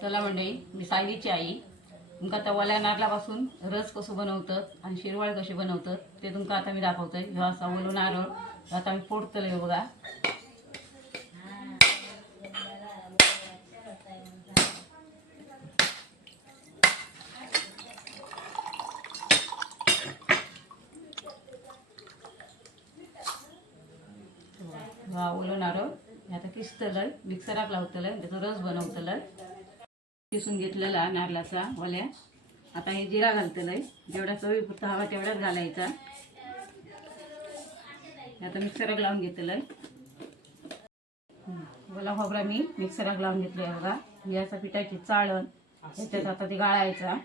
चला मंडळी, मी सायलीची आई. तुमका आता वल्या नारळापासून रस कसं बनवतात आणि शिरवाळ कशी बनवतात ते तुमका आता मी दाखवतोय. ह्यो असा ओलो नारळ आता मी फोडतले बघा. हा ओलो नारळ आता किसतलंय, मिक्सराक लावतलंय, त्याचा रस बनवतलंय. किसून घेतलेला नारळाचा वल्या. आता हे जिरा घालतलंय, जेवढा चवीपुरता हवा तेवढाच घालायचा. आता मिक्सराक लावून घेतलंय. ओला खोबरा मी मिक्सराक लावून घेतलंय बघा. याचा पिठाची चाळण याच्यात आता ते गाळायचा.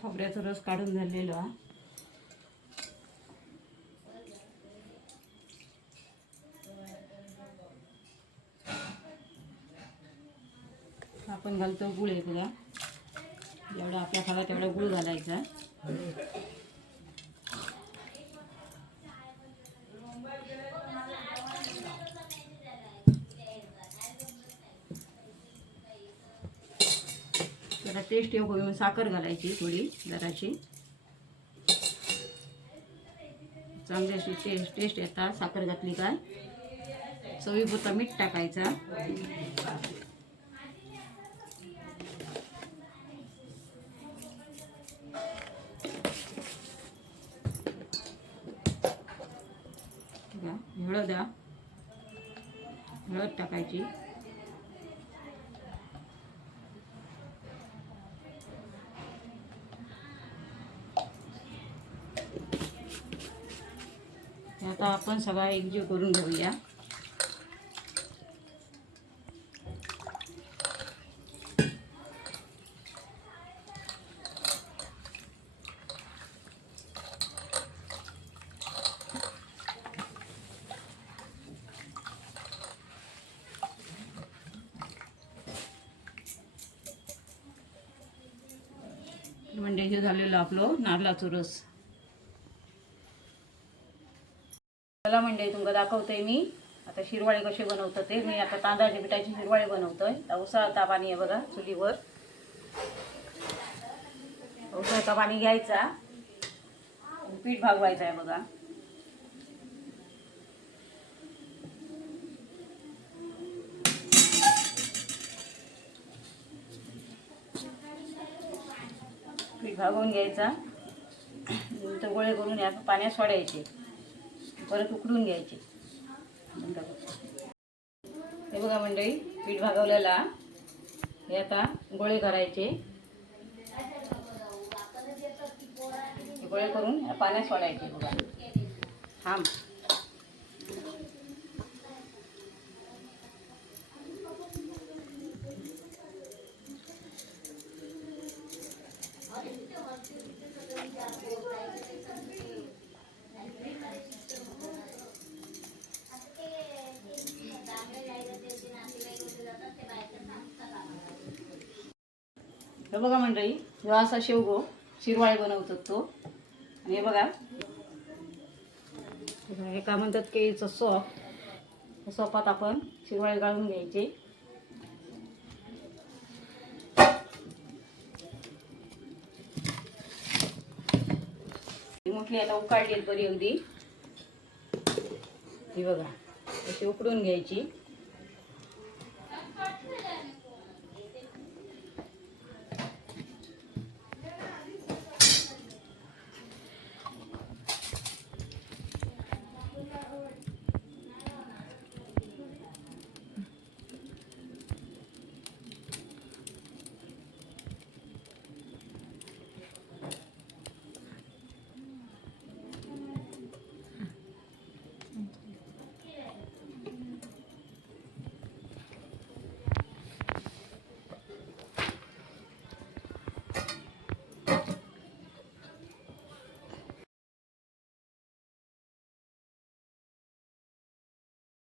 खोबऱ्याचा रस काढून झालेला. आपण घालतो गुळ आहे बघा. जेवढा आपल्या खावा तेवढा गुळ घालायचा. जरा टेस्ट येऊ म्हणून साखर घालायची थोडी जराशी. चांगली अशी टेस्ट येतात साखर घातली काय. चवीपुरता मीठ टाकायचा. हळद टाकायची. आता आपण सगळा एकजीव करून घेऊया. म्हणजे हे झालेलं आपलं नारळाचं रस. चला म्हणजे तुमका दाखवते मी आता शिरवाळे कसे बनवतात ते. मी आता तांदळाच्या पिठाची शिरवाळे बनवतोय. उसाळता पाणी आहे बघा चुलीवर. उसाळता पाणी घ्यायचा, पीठ भागवायचं आहे बघा. पीठ भागवून घ्यायचा, नंतर गोळे करून या पाण्यात सोडायचे, परत उकडून घ्यायचे. हे बघा मंडळी, पीठ भागवलेला हे आता गोळे करायचे. गोळे करून पाण्यात सोडायचे बघा. थांब. हे बघा मंडळी, ह्यो असा शेवगो शिरवाळे बनवतात तो. आणि हे बघा, हे काय म्हणतात केळीचं सोप. सोपात आपण शिरवाळे गाळून घ्यायचे. मोठी आता उकाळली बरी अगदी. ही बघा अशी उकडून घ्यायची.